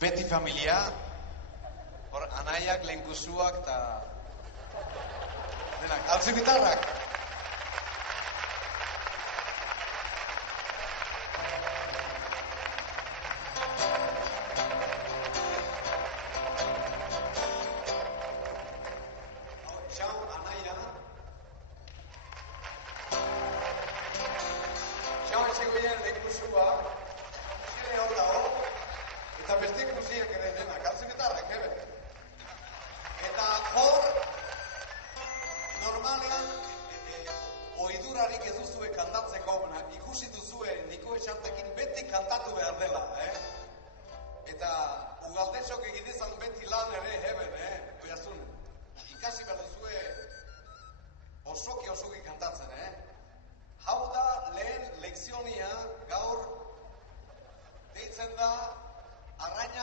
Beti familia, hor anaiak, lehenkusuak eta denak, altzu gitarrak. Xau, anaia. Xau, etxegoien lehenkusua. Zire hor dago. Eta beste ikusiak ere denak, altzu gitarrak, Eta hor, normalean, oidurarik ez duzue kantatzeko, ikusi duzue Niko Etxartekin beti kantatu behar dela, Eta ugaldetxok egitezan beti lan ere, Oiazun, ikasi behar duzue osoki kantatzen, Hau da lehen lekzionia gaur deitzen da Arraina